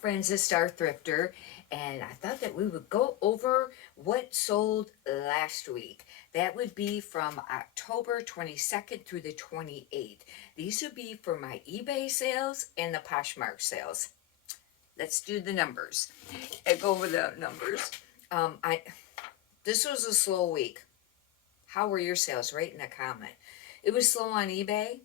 friends a Star Thrifter, and I thought that we would go over what sold last week. That would be from October 22nd through the 28th. These would be for my eBay sales and the Poshmark sales. Let's do the numbers and go over the numbers. I This was a slow week. How were your sales? Write in a comment. It was slow on eBay.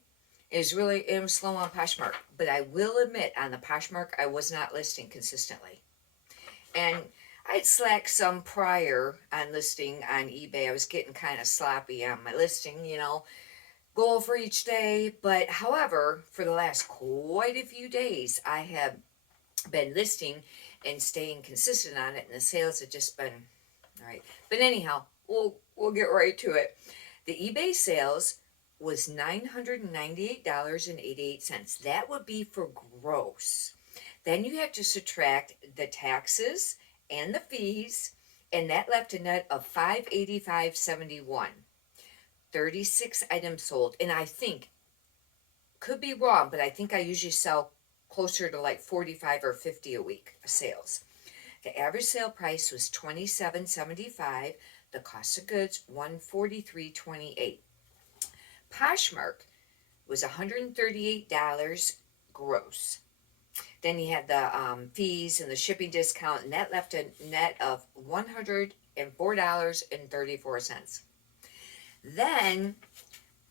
It was slow on Poshmark, but I will admit on the Poshmark I was not listing consistently, and I'd slacked some prior on listing on eBay. I was getting kind of sloppy on my listing, goal for each day. But however, for the last quite a few days, I have been listing and staying consistent on it, and the sales have just been all right. But anyhow, we'll get right to it. The eBay sales was $998.88. That would be for gross. Then you have to subtract the taxes and the fees, and that left a net of $585.71. 36 items sold, and I think, could be wrong, but I think I usually sell closer to like 45 or 50 a week of sales. The average sale price was $27.75. The cost of goods $143.28. Poshmark was $138 gross. Then you had the fees and the shipping discount, and that left a net of $104.34. Then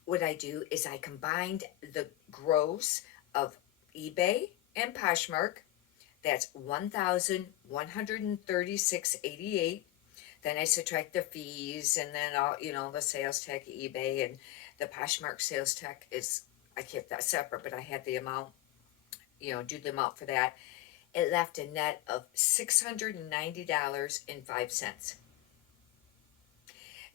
what I do is I combined the gross of eBay and Poshmark. That's $1,136.88. Then I subtract the fees, and then all the sales tax, eBay, and the Poshmark sales tax is, I kept that separate, but I had the amount, do the amount for that. It left a net of $690.05.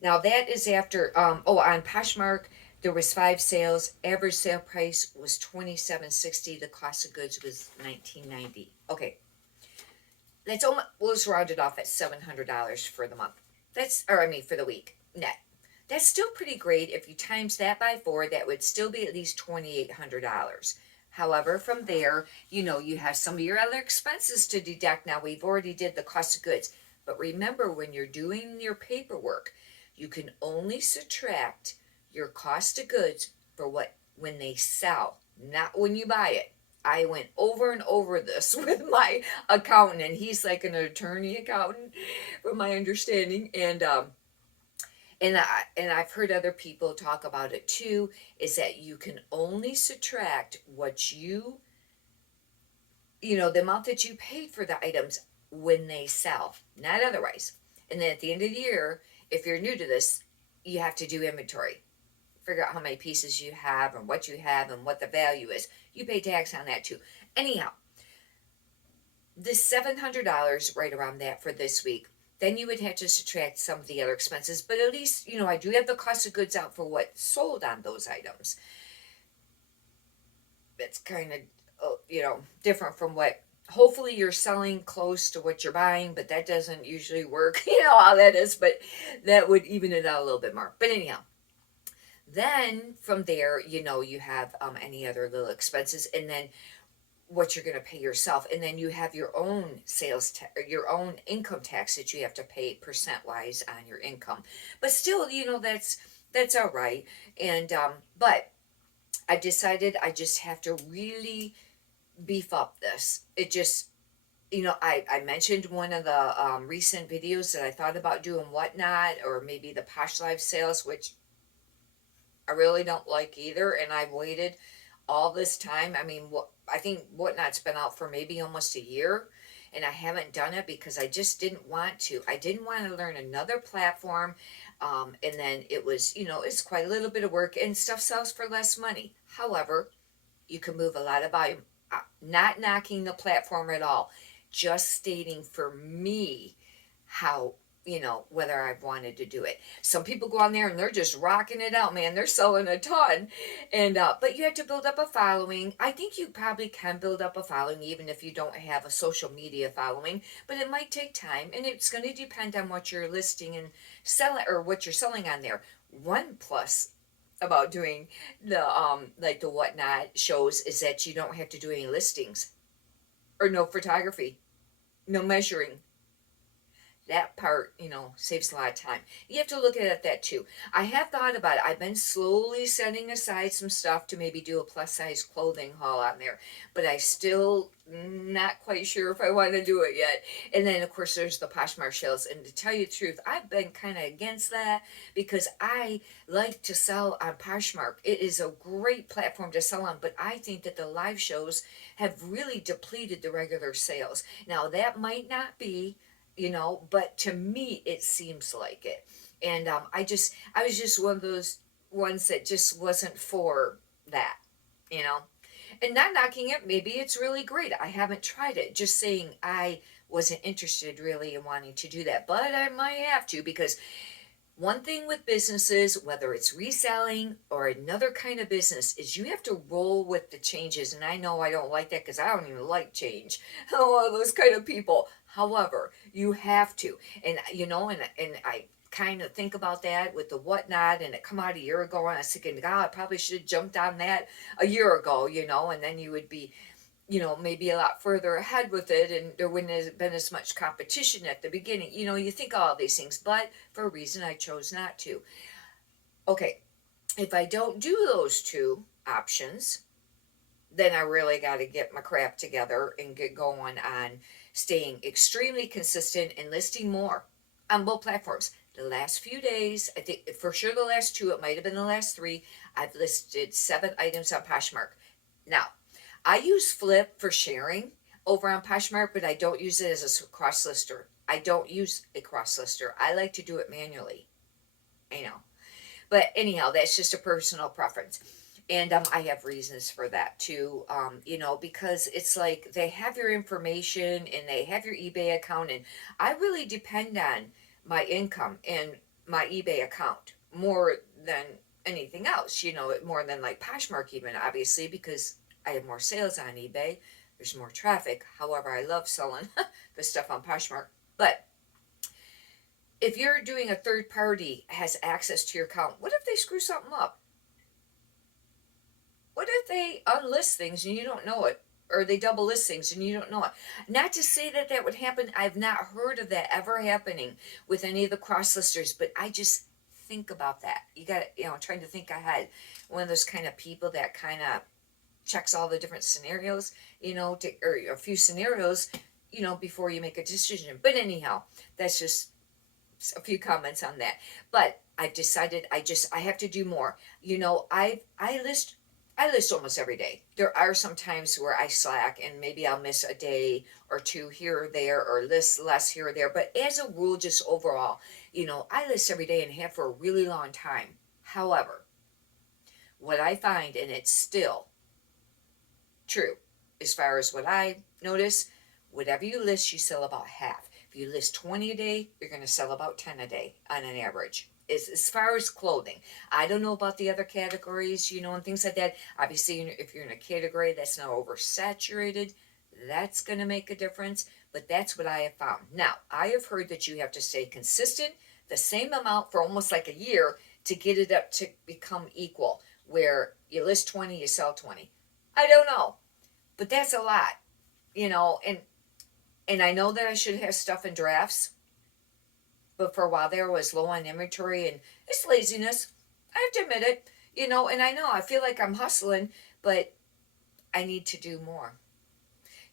Now that is after on Poshmark there was 5 sales. Average sale price was $27.60. The cost of goods was $19.90. Okay, let's round it off at $700 for the month. For the week net. That's still pretty great. If you times that by 4, that would still be at least $2,800. However, from there, you have some of your other expenses to deduct. Now, we've already did the cost of goods. But remember, when you're doing your paperwork, you can only subtract your cost of goods for when they sell, not when you buy it. I went over and over this with my accountant, and he's like an attorney accountant, from my understanding, and I've heard other people talk about it too. Is that you can only subtract what the amount that you paid for the items when they sell, not otherwise. And then at the end of the year, if you're new to this, you have to do inventory. Figure out how many pieces you have and what you have and what the value is. You pay tax on that too. Anyhow, this $700, right around that for this week. Then you would have to subtract some of the other expenses, but at least, I do have the cost of goods out for what sold on those items. It's kind of, different from what, hopefully you're selling close to what you're buying, but that doesn't usually work. You know how that is, but that would even it out a little bit more. But anyhow, then from there, you have any other little expenses, and then what you're going to pay yourself, and then you have your own your own income tax that you have to pay percent wise on your income. But still, that's all right. And but I decided I just have to really beef up this. It just, I mentioned one of the recent videos that I thought about doing Whatnot, or maybe the Posh Live sales, which I really don't like either. And I've waited all this time. I think Whatnot's been out for maybe almost a year, and I haven't done it because I just didn't want to. I didn't want to learn another platform. And then it was, it's quite a little bit of work, and stuff sells for less money. However, you can move a lot of volume. Not knocking the platform at all, just stating for me how, whether I've wanted to do it. Some people go on there and they're just rocking it out, man. They're selling a ton. And but you have to build up a following. I think you probably can build up a following even if you don't have a social media following, but it might take time, and it's going to depend on what you're listing and selling, or what you're selling on there. One plus about doing the like the Whatnot shows is that you don't have to do any listings, or no photography, no measuring. That part, saves a lot of time. You have to look at it that too. I have thought about it. I've been slowly setting aside some stuff to maybe do a plus size clothing haul on there, but I still not quite sure if I want to do it yet. And then of course there's the Poshmark sales. And to tell you the truth, I've been kind of against that because I like to sell on Poshmark. It is a great platform to sell on, but I think that the live shows have really depleted the regular sales. Now that might not be, but to me it seems like it. And I was just one of those ones that just wasn't for that, you know and not knocking it, maybe it's really great. I haven't tried it, just saying I wasn't interested really in wanting to do that, but I might have to, because one thing with businesses, whether it's reselling or another kind of business, is you have to roll with the changes. And I know I don't like that because I don't even like change. I'm one of those kind of people. However, you have to. And, and I kind of think about that with the whatnot, and it come out a year ago, and I was thinking, God, I probably should have jumped on that a year ago, and then you would be, maybe a lot further ahead with it, and there wouldn't have been as much competition at the beginning. You think all these things, but for a reason I chose not to. Okay, if I don't do those two options, then I really got to get my crap together and get going on staying extremely consistent and listing more on both platforms. The last few days, I think for sure the last two, it might have been the last three, I've listed 7 items on Poshmark. Now, I use Flip for sharing over on Poshmark, but I don't use it as a cross lister. I don't use a cross lister. I like to do it manually. I know. But anyhow, that's just a personal preference. And I have reasons for that too, because it's like they have your information and they have your eBay account. And I really depend on my income and my eBay account more than anything else, more than like Poshmark, even obviously, because I have more sales on eBay. There's more traffic. However, I love selling the stuff on Poshmark. But if you're doing a third party has access to your account, what if they screw something up? What if they unlist things and you don't know it? Or they double list things and you don't know it? Not to say that that would happen. I've not heard of that ever happening with any of the cross listers, but I just think about that. You got to, trying to think ahead. One of those kind of people that kind of checks all the different scenarios, or a few scenarios, before you make a decision. But anyhow, that's just a few comments on that. But I've decided I have to do more. I list almost every day. There are some times where I slack and maybe I'll miss a day or two here or there, or list less here or there. But as a rule, just overall, I list every day and have for a really long time. However, what I find, and it's still true, as far as what I notice, whatever you list, you sell about half. If you list 20 a day, you're going to sell about 10 a day on an average. As far as clothing, I don't know about the other categories, and things like that. Obviously, if you're in a category that's not oversaturated, that's going to make a difference. But that's what I have found. Now, I have heard that you have to stay consistent, the same amount for almost like a year to get it up to become equal, where you list 20, you sell 20. I don't know, but that's a lot, and I know that I should have stuff in drafts, but for a while there I was low on inventory, and it's laziness. I have to admit it, and I know I feel like I'm hustling, but I need to do more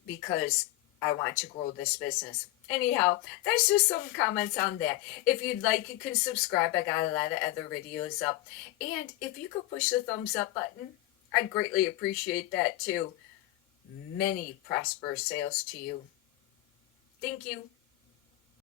because I want to grow this business. Anyhow, that's just some comments on that. If you'd like, you can subscribe. I got a lot of other videos up. And if you could push the thumbs up button, I'd greatly appreciate that too. Many prosperous sales to you. Thank you.